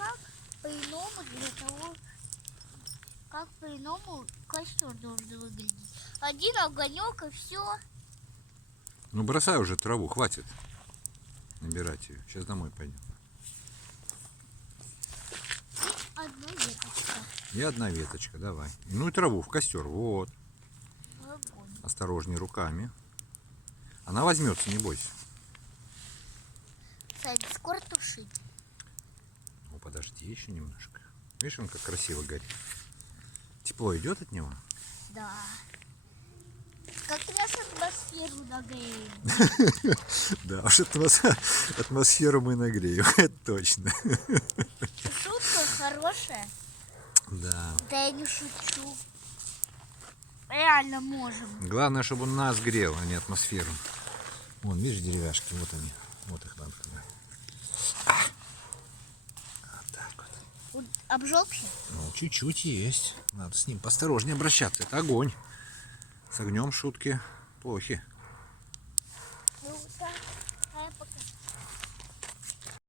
как по-иному для того, как по-иному костер должен выглядеть. Один огонек и все. Ну бросай уже траву, хватит набирать ее. Сейчас домой пойдем. Одна веточка. И одна веточка, давай. Ну и траву в костер, вот. Огонь. Осторожней руками. Она возьмется, не бойся. Кстати, скоро тушить. Ну подожди еще немножко. Видишь, он как красиво горит. Тепло идет от него? Да. Как раз атмосферу нагреем. Да, уж атмосферу мы нагреем, это точно. Шутка хорошая. Да. Да я не шучу. Реально можем. Главное, чтобы он нас грел, а не атмосферу. Вон, видишь, деревяшки, вот они. Вот их надо туда. Вот так вот. Обжегся? Ну, чуть-чуть есть. Надо с ним поосторожнее обращаться. Это огонь. С огнем шутки плохи. Ну так.